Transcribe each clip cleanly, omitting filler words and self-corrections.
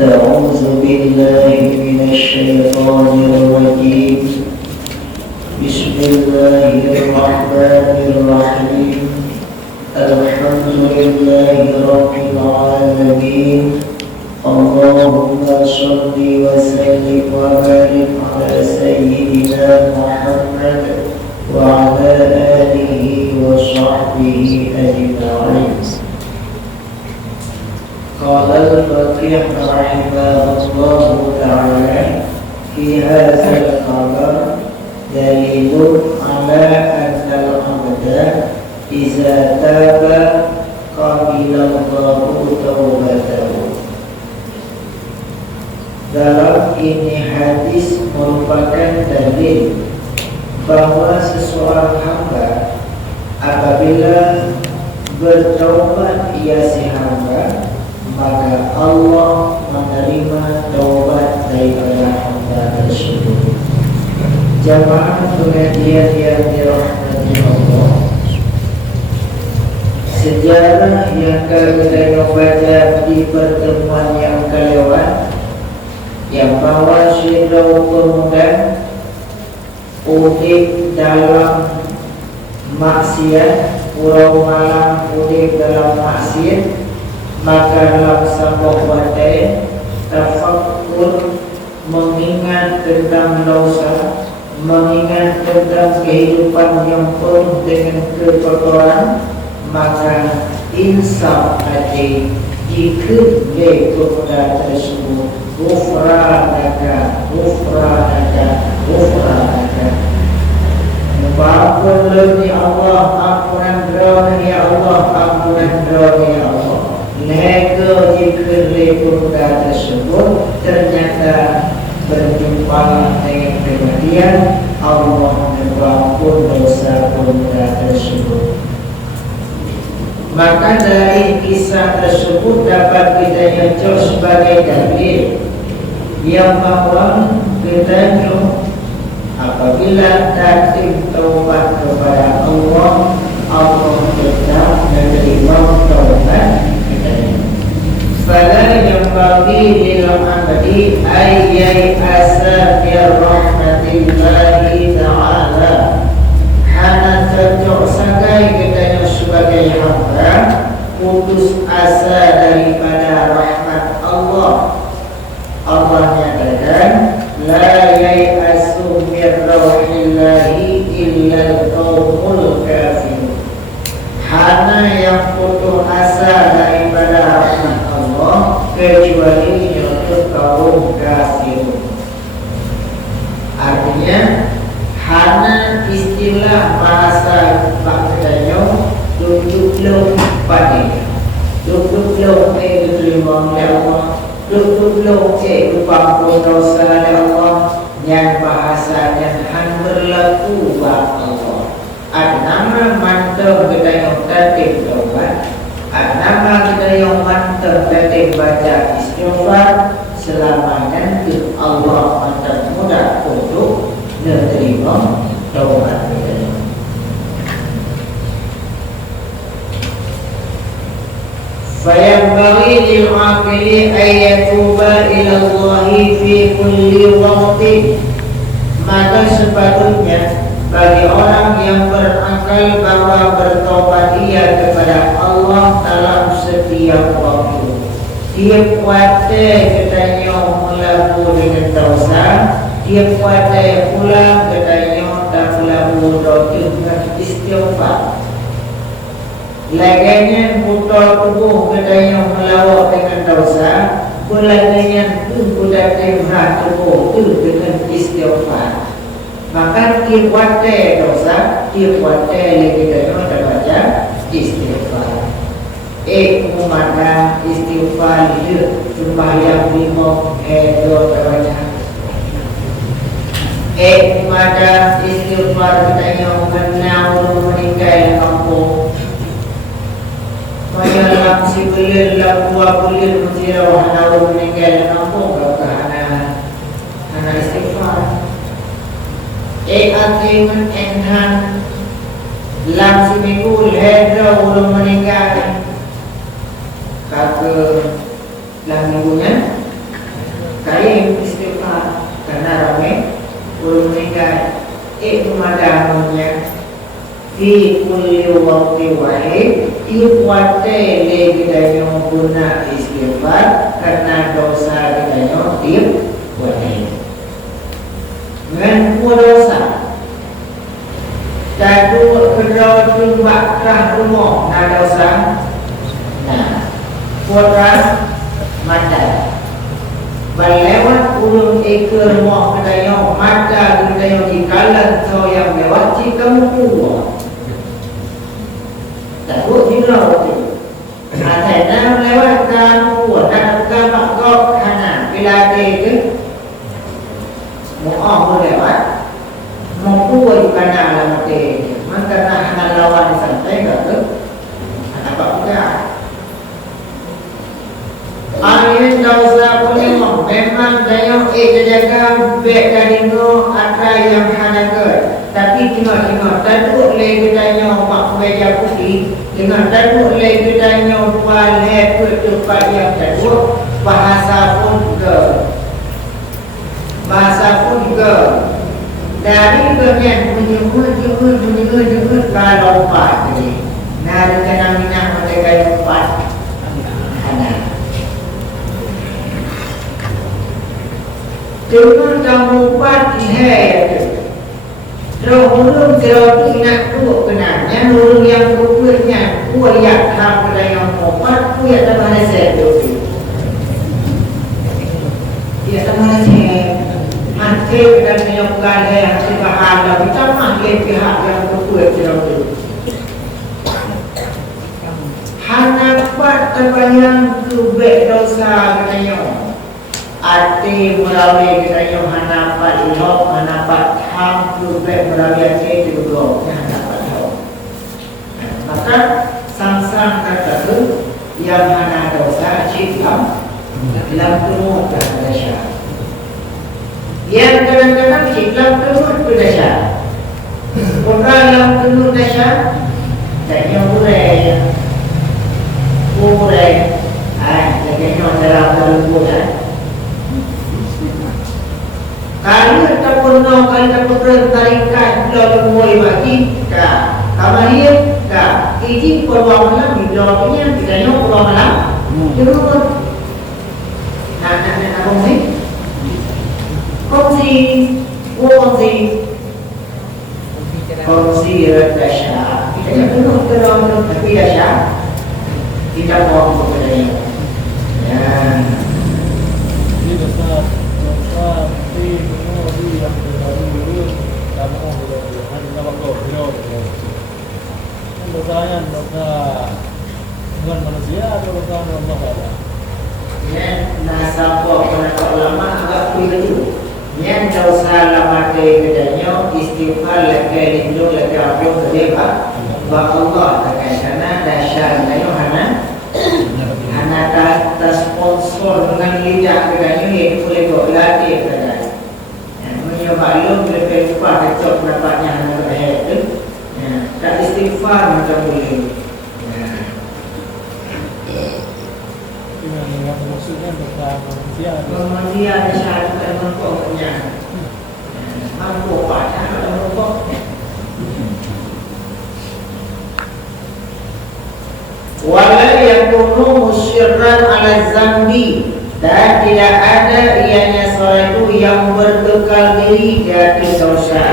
أعوذ بالله من الشيطان الرجيم. بسم الله الرحمن الرحيم. الحمد لله رب العالمين. اللهم صل وسلم وبارك على سيدنا محمد وعلى آله وصحبه أجمعين. قال الفقيه رحمه الله تعالى في هذا الخبر دليل على أن العبد إذا تاب قبل الله توبته. Dalam ini hadis merupakan dalil bahwa seseorang hamba apabila bertaubat ia si hamba, maka Allah menerima taubat daripada hamba tersebut. Jamaah pengajian yang dirahmati Allah, sejarah yang kita baca di pertemuan yang kelewat, yang bahwa seluruh pemuda urip dalam maksiat, pulau malam urip dalam maksiat, maka dalam sebuah wadai tafakkur mengingat tentang dosa, mengingat tentang kehidupan yang penuh dengan kekotoran, maka insaf hati jika dia pemuda tersebut ghufranaka, ghufranaka, ghufranaka, membangun lebih Allah, ampunan doa ya Allah, ampunan doa ya Allah. Lega jika pemuda tersebut ternyata berjumpa dengan kematian, Allah mengampun dosa pemuda tersebut. Maka dari kisah tersebut dapat kita nyocok sebagai dalil yang bahwa kita apabila tertib taubat kepada Allah, Allah tetap menerima taubat kita. Fala yanbaghi lil 'abdi ay asa bi rahmatillahi ta'ala. Hana cocok sagai kita sebagai hamba putus asa daripada rahmat Allah. Allah nyatakan la yai'asu min rauhillahi illa al-qaumul kafirun. Hana yang putus asa daripada rahmat Allah kecuali untuk kaum kafirun. Artinya hana istilah bahasa bangsa duduk pada duduk diterima oleh Allah, duduk lupa dosa oleh Allah, yang bahasanya han berlaku bagi Allah. Ada nama mantap kita yang tertib taubat, ada nama kita yang mantap tertib baca istighfar, selamanya Allah mantap mudah untuk menerima taubat kita. فينبغي للعاقل أن يتوب إلى الله في كل وقت. Maka sepatutnya bagi orang yang berakal bahwa bertobat ia kepada Allah dalam setiap waktu. tiap wate katanya melaku dengan dosa, tiap wate pula katanya tak melaku dosa dengan istighfar. Laganya putar tubuh katanya melawak dengan dosa, pulangnya kuda tempat tubuh itu dengan istighfar. Maka tiap wate dosa, tiap wate lagi katanya ada baca istighfar. Kumada istighfar itu sembahyang lima dua terbaca. Kumada istighfar katanya menau meninggal kampung. Menyalam si belir lam dua belir menjira menau meninggal kampung kerana istighfar. Akhirnya enhan lam si minggu ledra ulun meninggal. Kata dalam minggunya kaya istighfar karena ramai belum meninggal madamnya di kulli waktu wahid iwate legidanya guna istighfar karena dosa legidanya tiap wahid dengan dosa dadu kedua tumbak kerah rumah na dosa Kuatkan mata Balewat ulung ekor muak kedayang mata kedayang ikalan so yang lewat jika mukuwa takut jika waktu Atena lewat kan mukuwa nak kamak kau kana bila ke muak lewat mukuwa kana alamat maka nak hana lawan santai kata apa juga Amin dosa pulimah memang dayang jaga bek kadingo atra yang hanaga tapi tengok taduk le gedanya mak meja putih dengan taduk le gedanya wale tempat yang taduk bahasa pun juga dari bagian menyebut kalau empat ini nah dengan minyak mereka empat Dengan kamu pati Roh ulung kalau ingat tu kenanya ulung yang berkuatnya kuat ham pada yang opat kuat sama nasi tu. Dia sama nasi. Nanti dan menyokong yang sebahagia kita maklum pihak yang berkuat kalau tu. Hanya buat terbayang kubek dosa kenanya. Ati melalui kita hanapat ilhok, hanapat ham, kubek melalui ati juga hanapat ilhok. Maka sang-sang kata itu yang hana dosa cikam dalam turut pada syar. Yang kadang-kadang cikam turut pada syar. Orang dalam turut pada syar, tanya urai. Tanya dalam turut Kalau kita pernah kalau kita pernah tarikan bila mulai bagi kamahir izin peluang malam bila punya tidaknya peluang malam terus nak kongsi dasar kita yang penuh terang tapi dasar tidak mau berkata Pertanyaan dosa dengan manusia atau dosa dengan Allah? Nasabah para ulama agak begitu. Yang dosa lama kedanya istighfar lagi itu lagi apa berdebat bahwa Allah akan sana dasar kayu hana tas sponsor dengan lidah kedanya itu boleh berlatih kedanya. Menyoba lebih cepat kecok pendapatnya hana itu. Tak istighfar macam boleh. Yang maksudnya dosa manusia. Manusia ada syarat dan mengkoknya. Mampu pada dan mengkoknya. Wala yang yakunu musyirran ala zambi, dan tidak ada ianya seorang itu yang bertekal diri di atas dosa.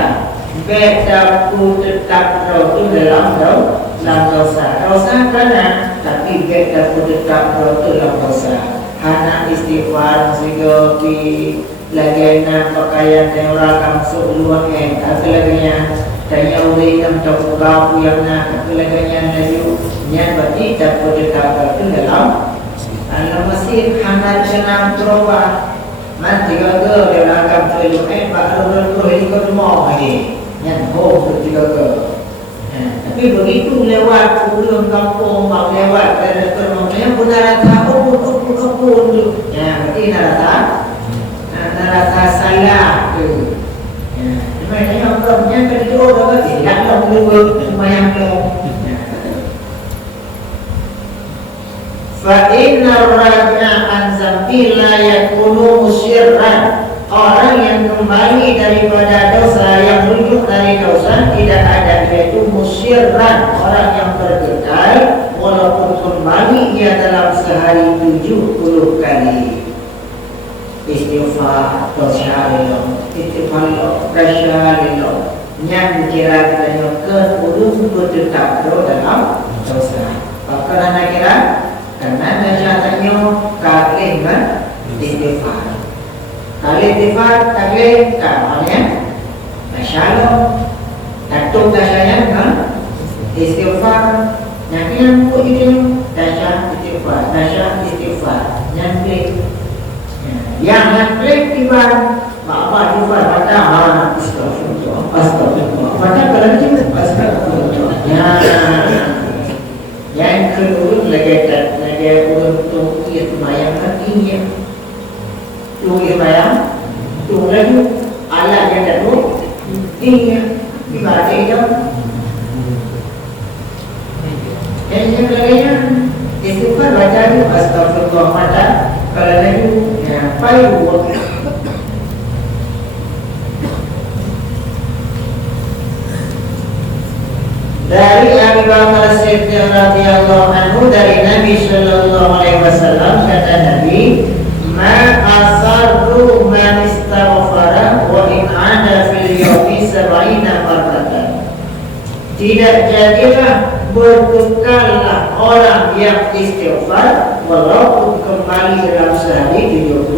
Betapu tetap itu dalam dosa. Dosa kerana tapi betapu tetap itu dalam dosa. Hana istighfar sehingga di lagian pakaian yang orang masuk luar atau lagian tanya oleh yang tahu kau yang nak atau lagian laju nya berarti dapat tetap itu dalam masih hana senang terubah. Nanti kalau dia nak tu baru ini kau mau lagi. Yang home ketika tapi begitu lewat pulang kampung, mau lewat dari termanya pun narasa pun ya berarti narasa salah tu. Macam yang orangnya kedua orang tidak orang dulu semayang tu. Fa inna raj'a an zambi la yakunu musyirran. Orang yang kembali daripada dosa, yang rujuk dari dosa, tidak ada, yaitu musyirran, orang yang berkekal walaupun kembali ia dalam sehari 70 kali. Istighfar dosyalillah, istighfar dosyalillah, yang dikira katanya ke-10 bertetap dalam dosa. Karena kira karena dasarnya kalimat istighfar. Kali istighfar, kali kamarnya masyaallah. Datuk dasarnya kan istighfar. Yang pun itu dasar istighfar, dasar istighfar. Yang tiba apa istighfar baca astagfirullah, astagfirullah. Baca kalau itu astagfirullah. Yang kedua lagi untuk mayang hatinya. Tunggu bayang, tunggu lagi alat yang datuk ini dibaca itu. Yang lainnya istighfar baca itu astagfirullah baca kalau lagi payu. Dari Abu Bakar Siddiq radhiyallahu anhu dari Nabi sallallahu alaihi wasallam kata Nabi, ma asarru man istaghfara wa in ada fil yawmi 70 marratan. Tidak jadilah berkekallah orang yang istighfar walaupun kembali dalam sehari 70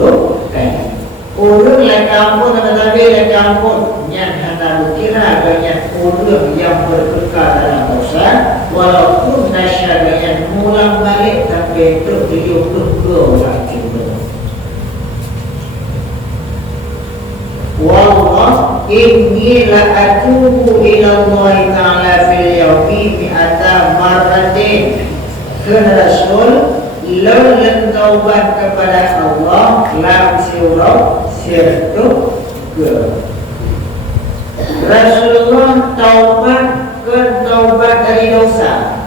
kali. Urung la kampung tetapi la kampung yang hendak dikira banyak urung yang berkekal dalam dosa walaupun nasyada yang mulang balik sampai 72 kali. Wallah inni la atubu ila Allah ta'ala fil yawmi mi'ata marratin. Kena Rasul lalu taubat kepada Allah lam sirah sirtu ke Rasulullah taubat dari dosa.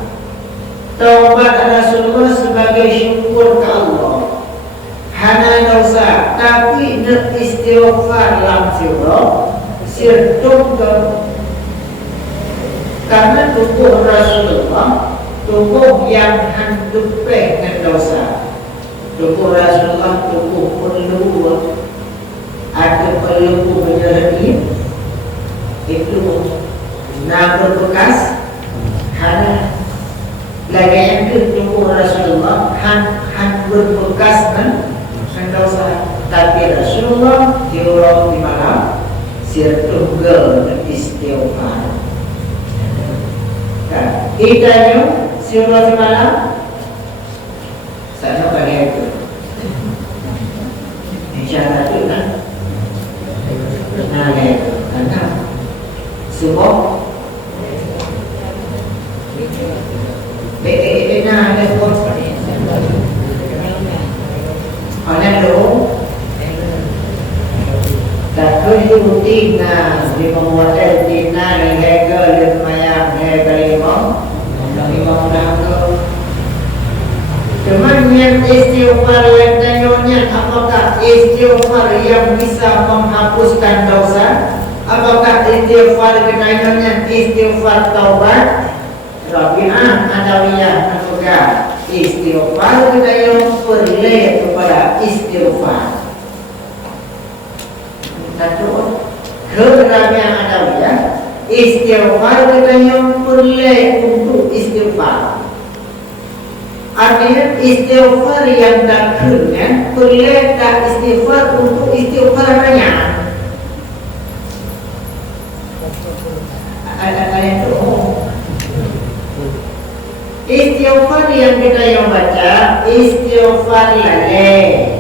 Taubat Rasulullah sebagai syukur ke Allah. Hana dosa tapi nak istighfar lam sirtu ke. Karena tubuh Rasulullah tubuh yang hidup dengan dosa. Tubuh Rasulullah tubuh perlu ada perlu menjadi itu nak berbekas hana lagi yang tubuh Rasulullah han berbekas kan dosa. Tapi Rasulullah diurang di malam sirtugel istighfar. Itanya sirtugel di malam saya pakai itu. Insyaallah itu kan. Nah, karena semua nah ada pun orang dulu tak rutin di membuat rutina legal lumayan legal imam cuman yang istighfar yang tanya apakah istighfar yang bisa menghapuskan dosa, apakah istighfar kenaikannya istighfar taubat Rabi'ah Adawiyah Nafuga Istighfar kita yang perlu kepada istighfar. Satu, kerana yang ada ya, istighfar kita yang perlu untuk istighfar. Artinya istighfar yang tak kena perlu tak istighfar untuk istighfar banyak. Ada yang tu. Istighfar yang kita yang baca istighfar lalai.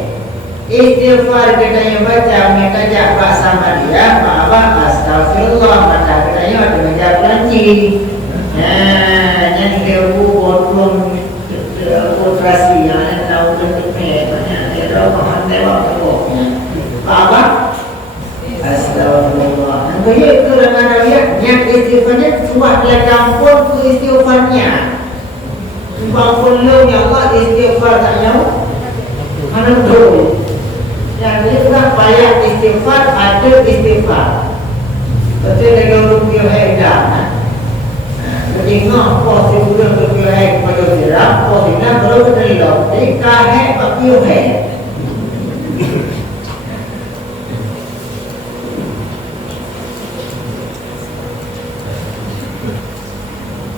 Istighfar kita yang baca mereka jawab sama dia bahwa astagfirullah maka kita yang ada menjawab lanci. Yang lewu botol operasi yang tahu bentuknya banyak dia mohon dewa pokoknya. Bahwa astagfirullah. Jadi kerana dia yang istighfarnya suat belakang pun tu istighfarnya. Walaupun lo ya Allah istighfar tak jauh, mana betul? Yang ini bukan payah istighfar, ada istighfar. Betul lagi orang kira dah. Jadi ngah, kau sebelum kira pada dirap, kau tidak baru terlalu. Jadi kahek pakai hai.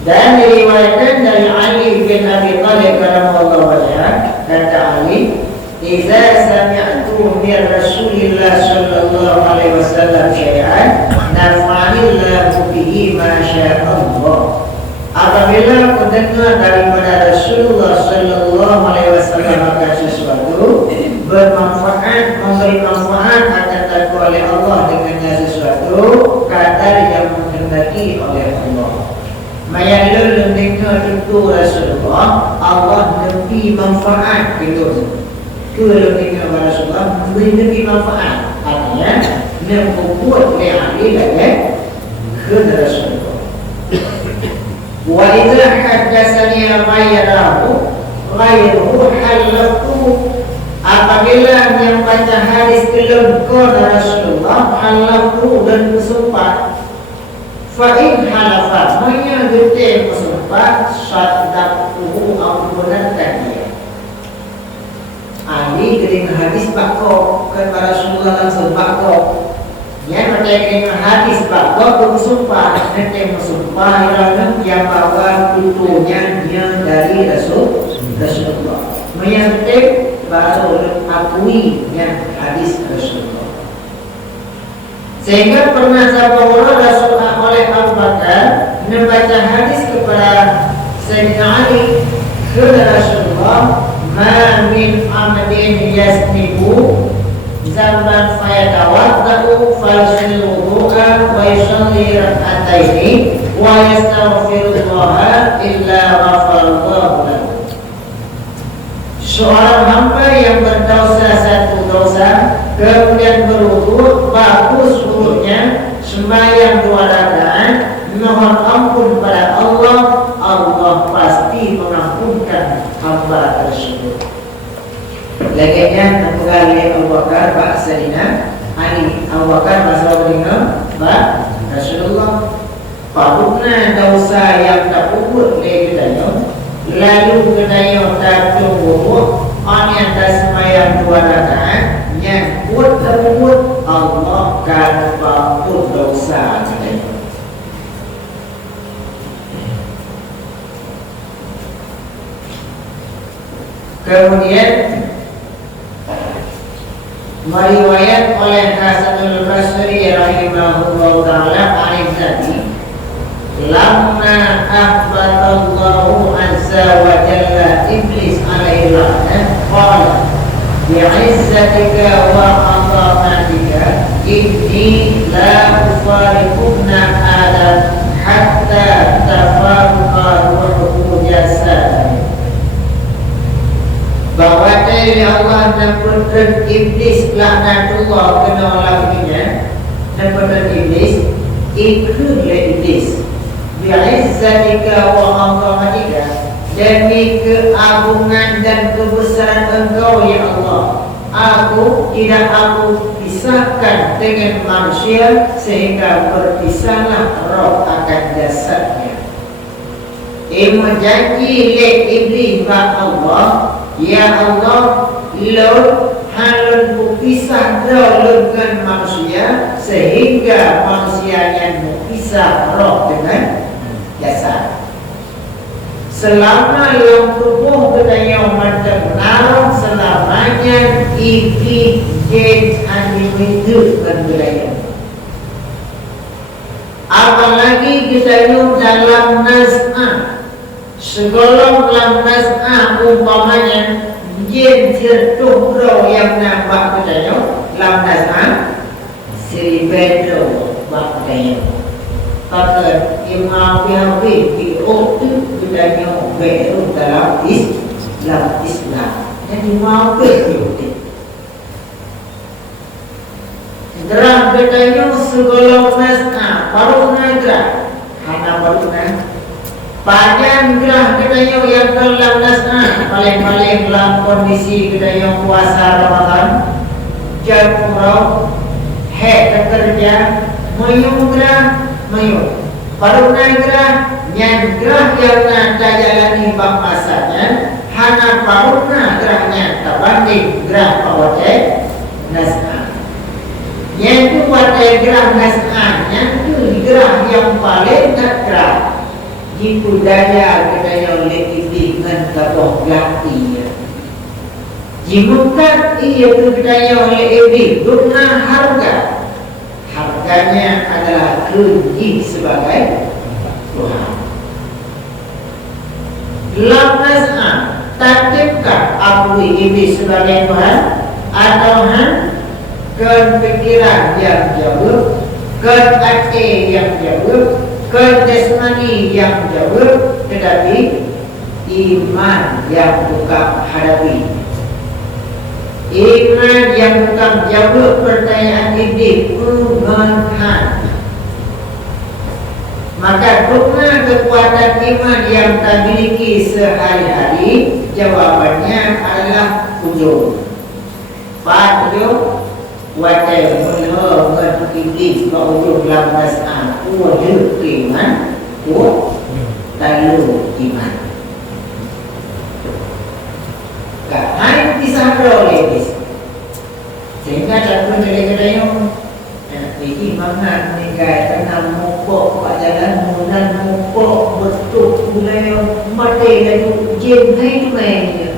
Dan diriwayatkan dari Ali bin Abi Thalib radhiyallahu anhu kata Ali, "Idza sami'tu min Rasulillah sallallahu alaihi wasallam syai'an, nafa'alillahu bihi ma syaa Allah." Apabila aku dengar daripada Rasulullah sallallahu alaihi wasallam akan sesuatu bermanfaat, memberi manfaat akan takwa oleh Allah dengannya sesuatu kadar yang menghendaki oleh Allah. Maya lalu dengar tentu Rasulullah Allah lebih manfaat gitu. Kalau dengar Rasulullah lebih manfaat. Artinya membuat leali lagi ke Rasulullah. Wa idza hadatsani ghayruhu halaftu. Apabila yang baca hadis kelengkau Rasulullah halaftu dan bersumpah. Fa'in halafat Maya gede bersumpah Sadaqtuhu ampunankan dia. Ali kering hadis bakok kepada Rasulullah langsung bakok. Yang percaya kering hadis bakok bersumpah. Nanti bersumpah yang bawa tutunya dia dari Rasulullah. Maya gede baru akui yang hadis Rasulullah. Sehingga pernah sahabat Rasulullah oleh Abu Bakar membaca hadis kepada Sayyidina Ali kepada Rasulullah, "Ma min amadin yasnibu zaman fayatawadda'u falsil wudu'a wa yusalli rak'ataini wa yastaghfirullaha illa ghafarallahu lahu." Seorang hamba yang berdosa satu dosa kemudian berwudu, bagus wudunya, sembahyang 2 rakaat, mohon ampun pada Allah, Allah pasti mengampunkan hamba tersebut. Laginya menggali Abu Bakar Pak Sayyidina Ali, Abu Bakar masalah dengan Pak Rasulullah. Padukna dosa yang tak puput legitannya lalu kenayo tak tunggu on yang tak sembahyang 2 rakaat yang buat tersebut Allah akan maafkan dosa kita. Kemudian meriwayat oleh Hasanul Basri rahimahullah taala al-Zabi, lamma ahbatallahu azza wa jalla iblis alaihi la'nah qala bi'izzatika wa 'azamatika inni la ufariquna adam hatta tafarqa ruhu jasad. Bahwa dari Allah nampunkan iblis laknatullah kena lakinya, nampunkan iblis ikutlah iblis bi'izzatika wa 'azamatika, demi keagungan dan kebesaran Engkau ya Allah, aku tidak aku pisahkan dengan manusia sehingga berpisahlah roh akan jasadnya. Ima janji le iblis ba Allah, ya Allah, lo halun berpisah dengan manusia sehingga manusia yang berpisah roh dengan jasad. Selama yang tubuh kita yang mendengar selamanya iblis jin hidup dan budaya. Apalagi kita yang dalam naz'ah, segala dalam naz'ah umpamanya jin tertuh roh yang nampak kita yang dalam naz'ah seribedo bak kita yang kata imam bihawi di otu kita yang beru dalam Islam jadi mau beru gerah bedanya segala nasna paruna gerah hana paruna panjang gerah bedanya yang dalam nasna paling-paling dalam kondisi bedanya puasa Ramadan jam umrah hek kerja mayung gerah mayung paruna gerah nyan gerah yang nak jalani bab masanya hana paruna gerahnya terbanding gerah pawacai nasna. Yang itu pada gerah nas'ah, yang itu gerah yang paling tak gerah di budaya kedaya oleh iblis dengan kabuh belati. Jimukat ia kedaya oleh iblis guna harga. Harganya adalah kunci sebagai Tuhan. Dalam nas'ah, tatipkah aku iblis sebagai Tuhan atau kepikiran yang jauh, hati yang jauh, jasmani yang jauh, tetapi iman yang bukan hadapi. Iman yang bukan jauh pertanyaan iblis Tuhan. Maka guna kekuatan iman yang tak miliki sehari-hari, jawabannya adalah ujung. Pak ujung watai mula iblis berujung dalam nas'ah wujud iman lalu iman kahai pisah oleh iblis sehingga dalam kedai-kedai yang ini mangan nikai tanam mokok kat jalan munan mokok betul mulai mati lalu jin hai tu main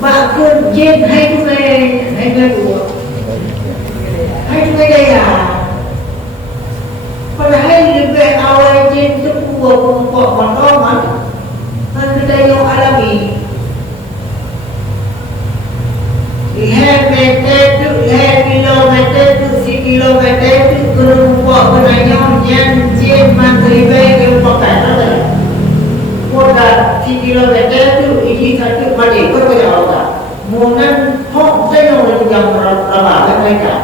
Bakun jin hai tu hai kedua daya. Padahal lebih awal jin tu buat kondoman dan daya alami. Lihat meter tu, lihat kilometer tu, si kilometer tu kerumpuk kenanya yang jin mantribai ke pakai. Modal 10 kilometer tu isi satu balik berapa Allah. Munan hok saya orang yang rabah mereka.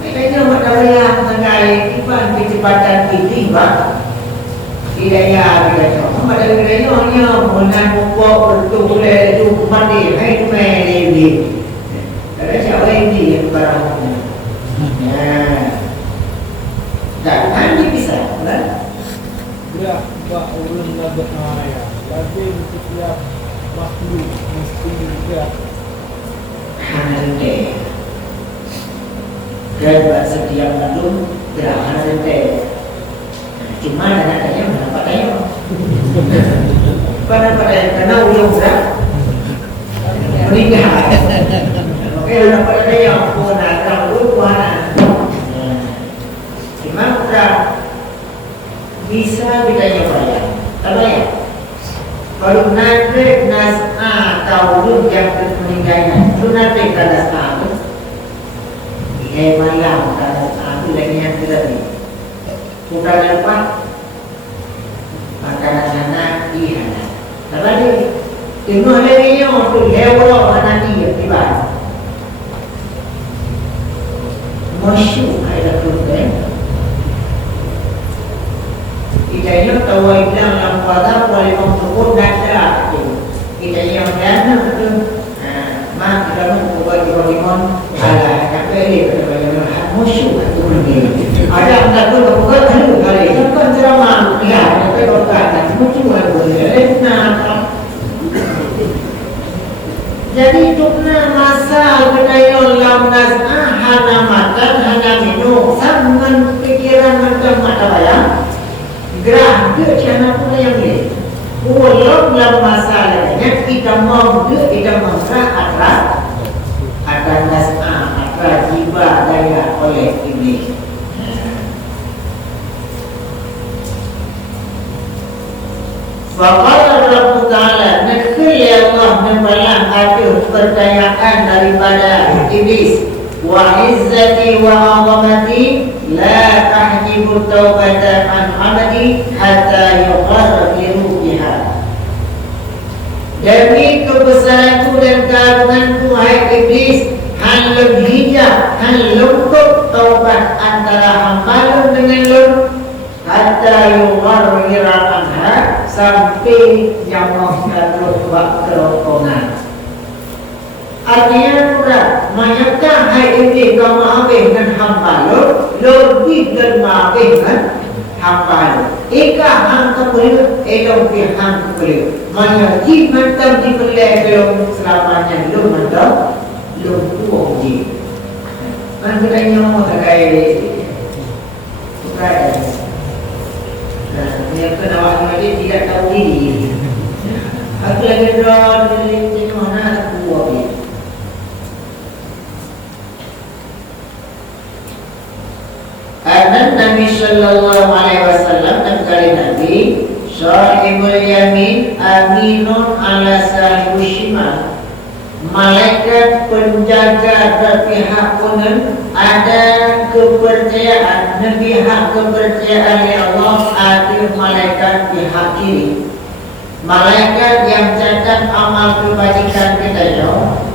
Mereka nak daya mengenai iman kecepatan tinggi bah. Hidayah kita. Pada hidayahnya munan pokok betul boleh itu mandi hai tu mai ni. Ada siapa ini yang barang. Dan nanti bisa, kan? Ya, Pak ulun labah ayah. Lagi setiap makhluk mesti juga hanente. Dan setiap makhluk gerak hanente. Cuma kadang-kadang mendapat ayo. Kadang-kadang kena ujung gerak meninggal. Oke, dapat ayo pun ada mana. Cuma kurang bisa kita nyoba. Apa ya? Kalau nanti nas'ah tahu yang meninggalnya, itu nanti kan nas'ah itu. Iya malam kan nas'ah itu lagi yang terjadi. Bukan lupa makanan anak iya. Apa dia? Tengok lagi yang tu lewa anak dia tiba. Masyuk ada problem. Kita tahu bilang yang pada boleh mengukur data itu. Kita yang dana itu, mak kita mengukur dimon ala KPI pada bagian musuh itu. Ada yang tak tahu bukan kali. Kan cerama Jadi tukna masa kedayon lamnas hana makan, hana minum, sama pikiran macam mata bayang. Gerah dia cina pun yang ni. Ulang dalam masalahnya kita mau dia kita menggerak akan nas'ah, akan jiwa daya oleh iblis. Faqala Rabbu Ta'ala, nakil ya Allah membalang aduh percayaan daripada iblis. Wa izzati wa azamati la tahjibu taubatan an amadi hatta yuqarriru biha. Demi kebesaranku dan keagunganku hai iblis, hang lebihnya, hang lembut taubat antara hamba dengan lem hatta yuqarriru anha, sampai nyamak kadut buat kerokongan. Artinya sudah manyakah hai iblis kau maafin dengan hamba lo, lebih dan maafin dengan hamba lo. Ika hang kepulih, elong pi hang kepulih. Mana ji mantam di pelai belum selamanya lo mantam, lo buang ji. Kan kita nyamak terkait terkait. Yang kena awak ni tidak tahu diri. Aku lagi drone di mana aku buat ni. Nabi sallallahu alaihi wasallam kata Nabi, Sahibul yamin aminun ala sahibul shimal. Malaikat penjaga berpihak kunan ada kepercayaan, pihak kepercayaan ya Allah, ada malaikat pihak kiri. Malaikat yang catat amal kebajikan kita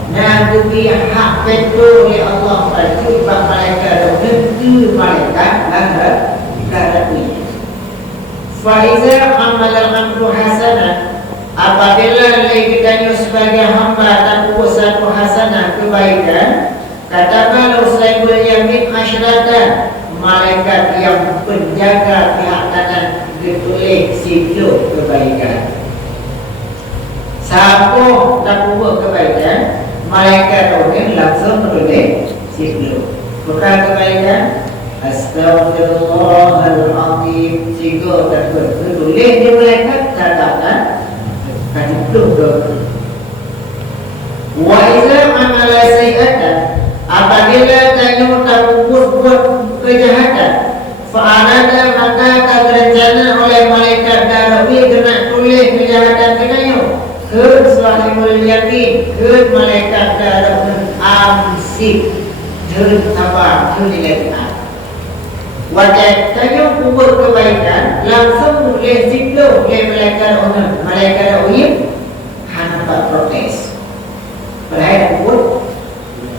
dan pihak betul ya Allah bagi malaikat itu malaikat dan punya. Faiza amal al-amru hasanah, apabila kita sebagai hamba tanpa satu hasanah kebaikan, katakan Saibul Yamin asyratan, malaikat yang penjaga pihak kanan ditulis situ kebaikan. Siapa tak buat kebaikan, malaikat orang langsung menulis situ. Bukan kebaikan, Astaghfirullahaladzim, jika tak bertulis di malaikat katakan belum dosa. Wa iza amala sayi'atan, apabila kamu tak buat kejahatan, fa'arada maka tak berencana oleh malaikat darawi kena tulis kejahatan kamu, ke sahibul yamin, ke malaikat darawi amsik, jangan sabar, jangan diletakkan. Wajah kamu buat kebaikan, langsung boleh ziklo oleh malaikat orang, malaikat orang hanya tak protes. Berhayat buat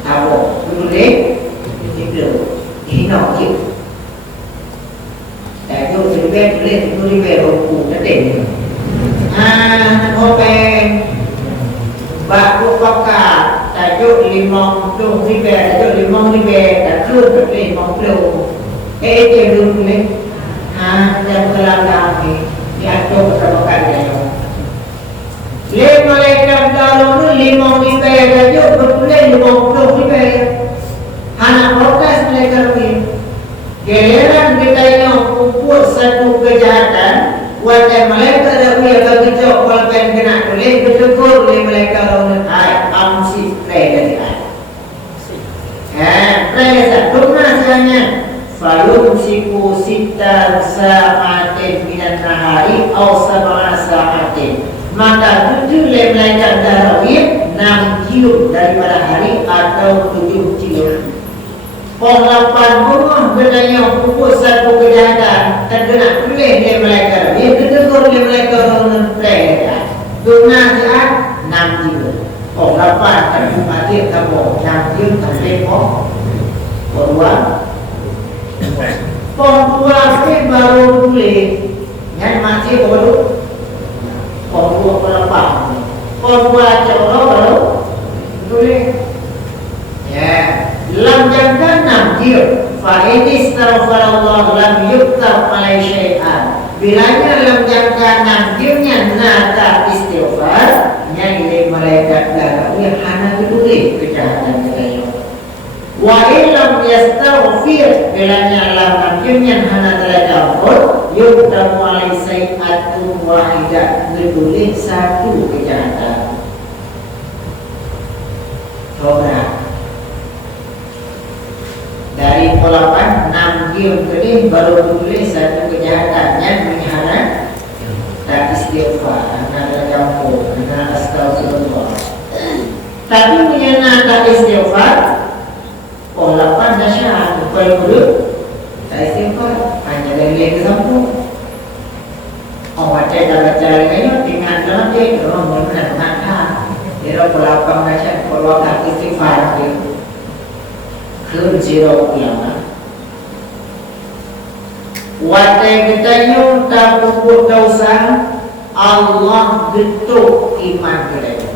tabok, boleh ziklo, hina je. Tapi tu boleh roku, nanti. Openg, baku pakar, tajuk 50 ribu, tajuk 5 ribu, tajuk 50. Dia dulu ni, yang kelakar ni, dia tu bersama kalian. Le malaikat dalam ni 5 ribu saja, betul 50 ribu. Anak protes malaikat ni. Giliran kita yang ukur satu kejahatan, wajah malaikat dah punya kejauh walaupun kena tulis, bersyukur oleh malaikat dalam ayat amsi pray dari ayat. Pray satu masanya. Falumsiku sita sa'atin minan nahari aw sab'a sa'atin, maka 7 malaikat darawih 6 tiup daripada hari atau 7 tiup. Pengapan rumah benarnya pukul satu kejahatan terkena tulis oleh malaikat darawih, ditegur oleh malaikat darawih, guna saat 6 tiup. Pengapan terhubati kamu 6 tiup terlepas peruang. Pembuat baru tulis, yang masih baru pembuat pelepah, pembuat jauh baru tulis. Ya, lam jangka 6 tiup. Fa'idis tarafallah lam yuktab alai syai'an. Bilanya lam jangka 6 tiupnya nata istighfar, yang malaikat darah tapi hana keduri kejahatan katanya. Wa illam yastaghfir bilanya laman yang hana telah ampun yuktamu alai sayyatun wahidah keduri satu kejahatan. Coba dari polapan 6 game tadi baru tulis satu kejahatan yang menghana tak istighfar, anak campur, anak astagfirullah. Tapi menghana tak istighfar, polapan dahsyat, bukan dulu tak istighfar, hanya dari lagi sambung. Orang baca kayaknya tinggal dalam dia, orang benar-benar dia polapan dahsyat, kalau tak istighfar dia. Kerjiro ulama watai ketanyung tak pupuk dosa Allah getuk iman kita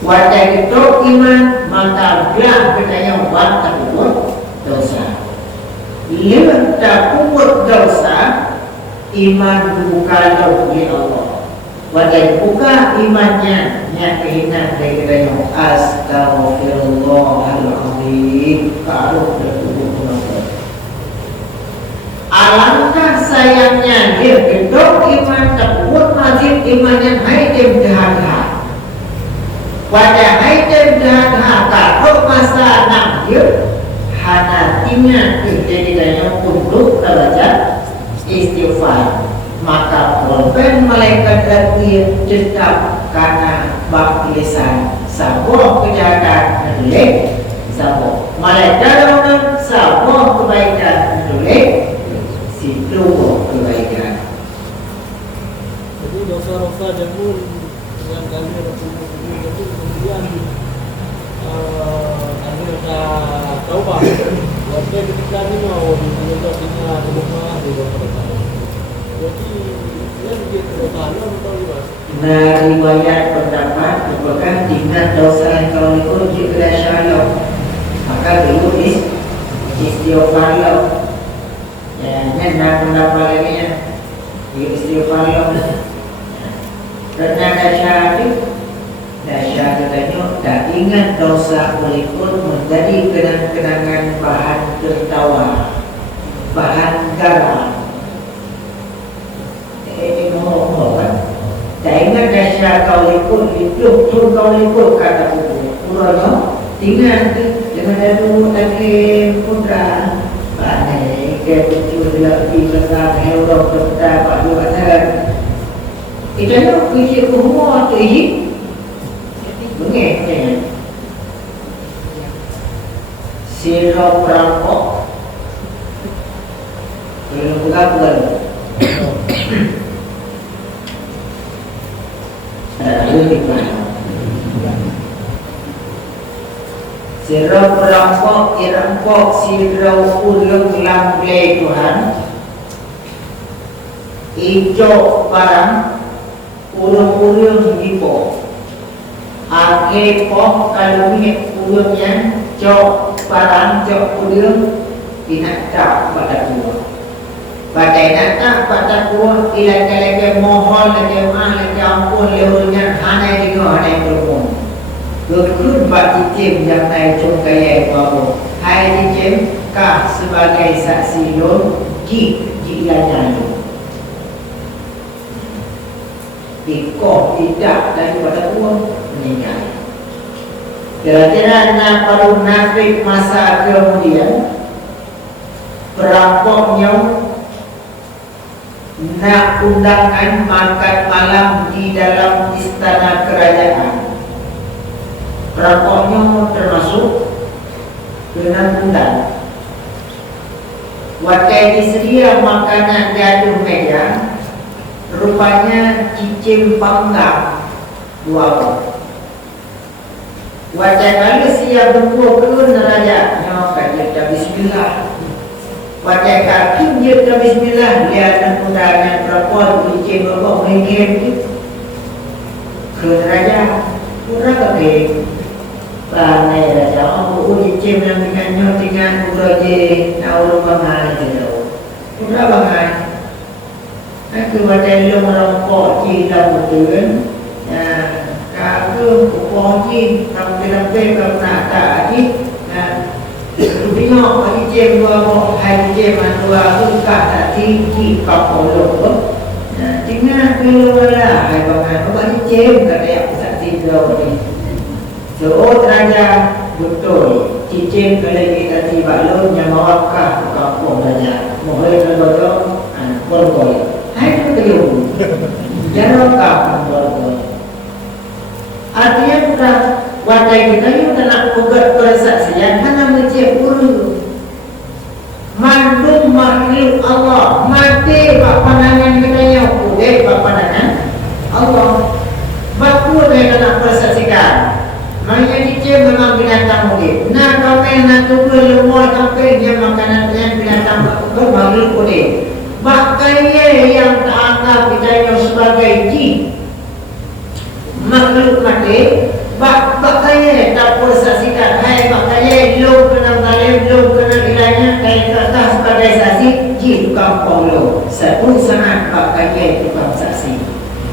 watai getuk iman maka belah ketanyung wat tak pupuk dosa lihat tak pupuk dosa iman buka oleh Allah watai buka imannya yang kehina dari ketanyung astagfirullahaladzim kalau bertubuh penonton. Alangkah sayangnya dia gedok iman tersebut masih iman yang haidem dahaga. Pada haidem dahaga kalau masa nak dia hanatinya kejadiannya untuk terbaca istighfar. Maka korban malaikat terakhir tetap karena bak lisan sabuh kejahatan menulis sabuh malaikat orang sabuh kebaikan menulis situ kebaikan. Jadi dosa-dosa jambul yang kami Rasulullah itu kemudian kami rasa taubat. Waktu kita ni mau menyebabnya rumah di dosa-dosa. Jadi yang dia dosa atau gimana? Nah, riwayat pendapat merupakan tingkat dosa yang kalau ikut juga shalom maka dulu istighfar lo ya nak pendapat lagi ya istighfar lo karena dahsyat katanya tak ingat dosa berikut menjadi kenang-kenangan bahan tertawa bahan garam kan tak ingat dahsyat kau ikut hidup pun kau ikut kata urutnya tinggal jangan ada lagi putra pandai ke kecil bila di besar hero kita pak dua kan itu nak kerja semua tu ini mengek sirap perampok kalau bukan sirau perampok, irampok, sirau ulung lamble Tuhan hijau barang ulung-ulung ipo ake poh kalau ni ulungnya jok barang jok ulung tidak tak pada dua pada nak tak pada dua ilang-ilang mohon lagi mah lagi ampun lewatnya hanya juga hanya berumur berkut bak cicim yang naik cungkaya baru hai cicim kah sebagai saksi lon jilanya ikoh tidak daripada uang meninggal kira-kira nak paru nafik masa kemudian perampoknya nak undangan makan malam di dalam istana kerajaan perampoknya termasuk dengan undang wakai disedia makanan di atas meja rupanya cicim panggang dua wakai kali siap berbuah ke neraja kata bismillah wakai kaki dia bismillah lihat undangan perempuan cicim berbuah mengikir ke neraja kurang ke Panai raja, aku cicim yang dengan dengan uraje, nauru bangai jauh. Ura bangai. Aku ada lu merokok cila betul. Ya, aku Haji tampil-tampil kalau nak tak haji bingung haji jem dua haji jem dua tukar tak tinggi kapolok tinggal keluar lah hai bangan haji jem kata yang tak tidur ni so teraja betul cicing kalau kita tiba lo yang mawakah kampung saja mohon kalau berkoi hai tu tu jangan kampung artinya sudah wadai kita ini sudah nak buat persaksian hanya mencik ulu mandum makhluk Allah mati bak pandangan kita yang kudet bak pandangan Allah baku kita nak persaksikan maknanya cicik memang binatang kudet nak kami nak tunggu lemur sampai dia makanan yang binatang makhluk kudet bakaya yang tak anggap kita yang sebagai jin makhluk mati bakaya tak persaksikan hai bakaya belum kena galim belum kena ilahnya kaya kata sebagai saksi jin kampung lo satu sangat bakaya tukang saksi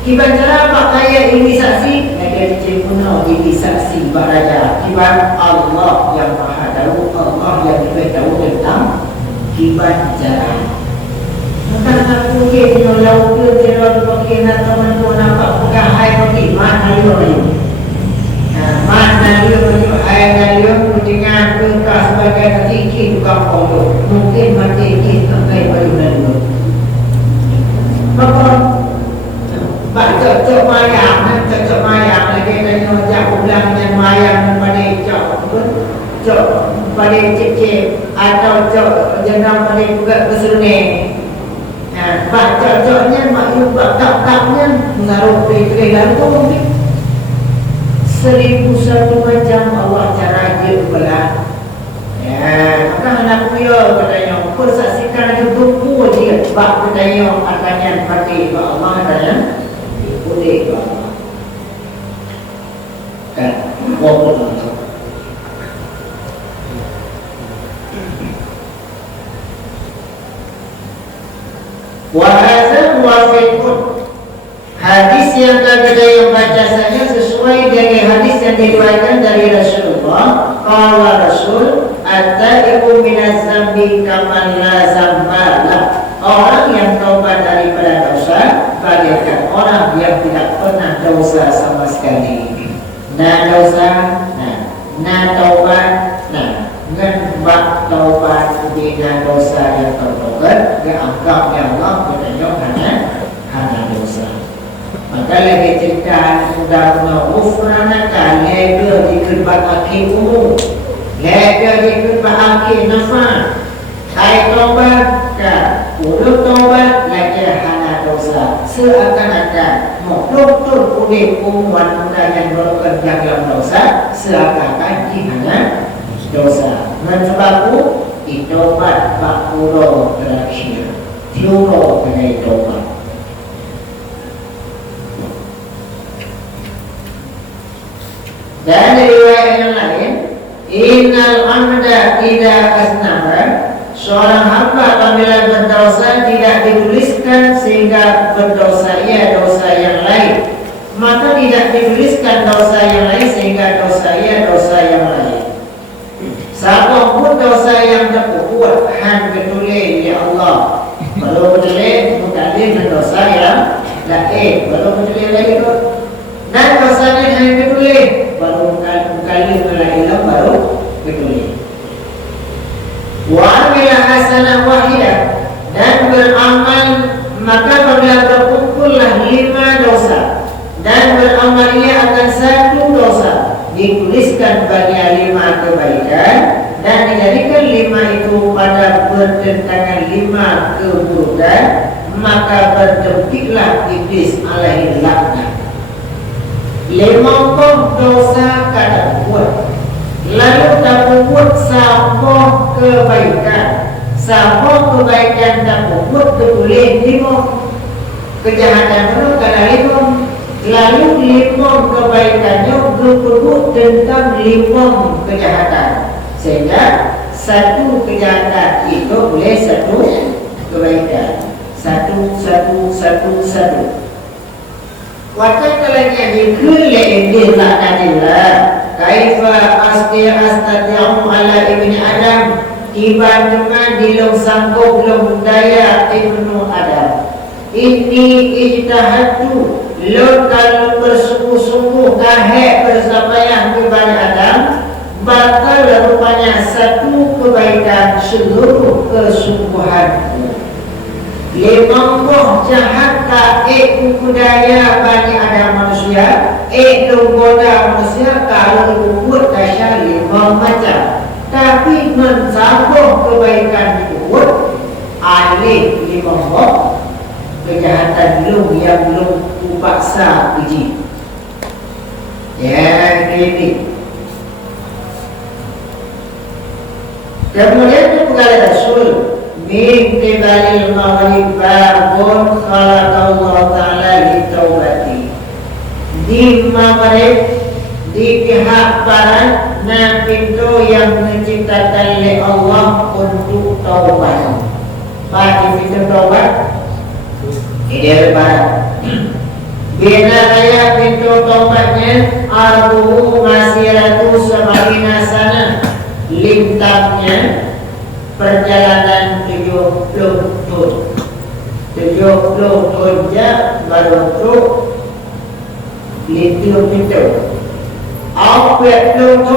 kiban cara bakaya ini saksi ada cipuno ini saksi baraja kiban Allah yang maha tahu Allah yang lebih tahu tentang kiban cara bukan aku ke nolong ke nolong pakai nak teman tu nampak bukan hai pakai mana dia mana dia hai dia dengan berkah sebagai tinggi tukang pondok mungkin mati ini sampai pada maka cocok mayang lagi tanya jak ulang dengan mayang pada cok pada cicip atau cok jenam pada buka keseluruhan cocoknya maklum tak-taknya menaruh perikir lalu 1001 macam Allah cara dia belah maka anak kuya katanya persaksikan lagi berpuluh dia bak katanya artanya mati ke Allah katanya boleh ke Allah kan walaupun Allah wahazan wafiqun hadis yang kita yang baca saja sesuai dengan hadis yang diriwayatkan dari Rasulullah qala Rasul at-taibu minaz zambi kaman la zambala orang yang taubat daripada dosa bagaikan orang yang tidak pernah dosa sama sekali dosa taubat dengan bak taubat dengan dosa yang tertobat dianggapnya Allah katanya hanya dosa maka lagi cerita sudah mengufranakan lega dikerbat akhir umum lega dikerbat akhir nafas hai taubat urut taubat lagi hanya dosa seakan-akan doktor kulit umuman muda yang bekerja dalam dosa seakan-akan hanya dosa sebabku itobat bakuro terakhir tiuro dengan itobat dan riwayat yang lain innal amda tidak asnaba seorang hamba apabila berdosa tidak dituliskan sehingga berdosa ia dosa yang lain maka tidak dituliskan dosa yang lain sehingga dosa ia dosa yang lain siapa pun dosa yang terkuat han ketulih ya Allah baru ketulih mutadin dosa yang lain baru ketulih lagi tu dan dosanya han ketulih baru kali melainlah baru ketulih wa amila hasanah wahidah dan beramal maka apabila berkumpullah 5 dosa dan beramal ia akan 1 dosa dituliskan bagi 5 kebaikan dan dijadikan 5 itu pada bertentangan 5 keburukan maka berdempitlah iblis alaihi laknat 50 dosa kada buat lalu tak buat sampai kebaikan sampai kebaikan tak buat keboleh 5 kejahatan itu kada 5 lalu 5 kebaikannya berkebut tentang 5 kejahatan sehingga 1 kejahatan itu boleh 1 kebaikan 1 waktu lagi yang dikul oleh Iblis laknatullah Ibadungan dilong sanggup belum daya Ibnu Adam. Ini ijtihadu lo kalau bersungguh-sungguh kahek bersabayang kepada Adam, bakal rupanya satu kebaikan seluruh kesungguhanku. Lemanggoh jahat ka budaya Bani Adam manusia, goda manusia kalau ikut dasar 5 macam. Tapi mencakup kebaikan ikut alih lemanggoh kejahatan belum yang belum kupaksa uji. Ya, ini. Kemudian pegawai Rasul min qibalil maghrib babun khalaqallahu ta'ala li taubati. Di maghrib, di pihak barat, nah pintu yang menciptakan oleh Allah untuk taubat. Bagi pintu taubat ini ada barat. Bina raya pintu taubatnya arbuhu masiratu samarina sana, lintangnya perjalanan 70 tahun. 70 tahun baru untuk lintu pintu. Apa tahun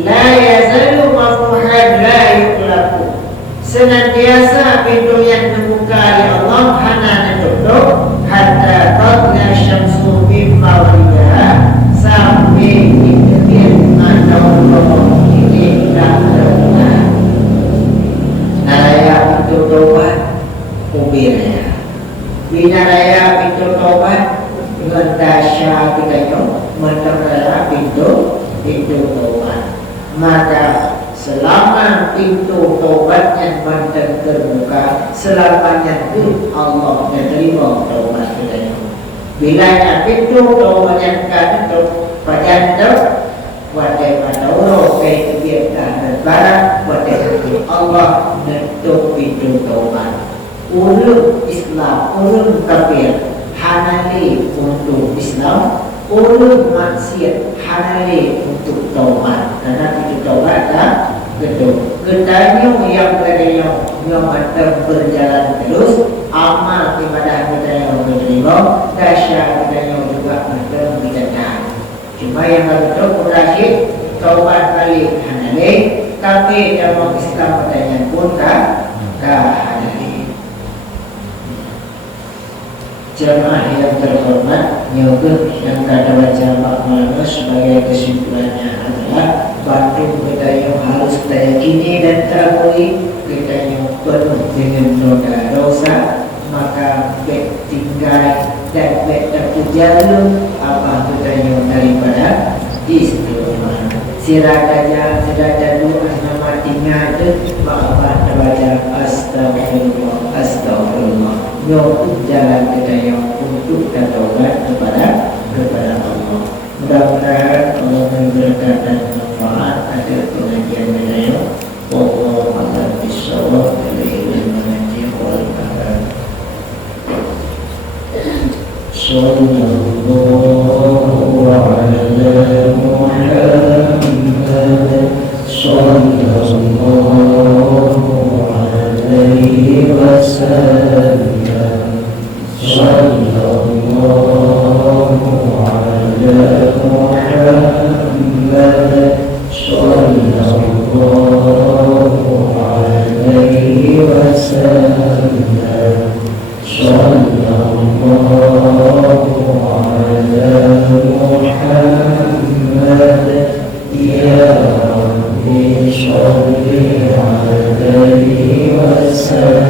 la yazalu maftuhan la yuqlaqu. Senantiasa pintu yang dibuka oleh Allah hana ditutup hatta tadla syamsu min maghribiha, sampai diterbit matahari ini dah terbenam. Naraya pintu taubat ubirnya. Bina raya pintu taubat dengan dahsyat kita menerima pintu taubat. Maka selama pintu taubatnya mantan terbuka, selamanya itu Allah menerima taubat kita. Bila pintu taubatnya kan itu pada wadai pada orang kait biarkan barat wadai Allah menutup pintu taubat. Ulun Islam, ulun kafir hanali untuk Islam, ulun maksiat hanali untuk taubat. Karena pintu taubat dah betul. Ketanyo yang berada yang mantap berjalan terus, amal ibadah kita yang menerima, dahsyat kita yang juga mantap berjalan. Cuma yang betul Rasyid taubat balik hanali, tapi dalam Islam pertanyaan pun tak hanali. Jemaah yang terhormat, nyoba yang kata baca makna sebagai kesimpulannya adalah bantu kita yang harus kita yakini dan terakui kita yang penuh dengan noda dosa, maka baik tinggal dan baik terpujalu apa kita yang daripada istighfar. Silakan saja doa nama tinggal maafkan terbaca astagfirullah astagfirullah. Nyok jalan kita yang untuk dan taubat kepada Allah. Mudah-mudahan Allah memberikan dan manfaat agar pengajian kita. Wallahu a'lam bishawab. Sallallahu ala Muhammad sallallahu alaihi wasallam. Sallallahu ala Muhammad sallallahu alaihi wasallam. Sallallahu ala Muhammad ya Rabbi sholli alaihi wasallam.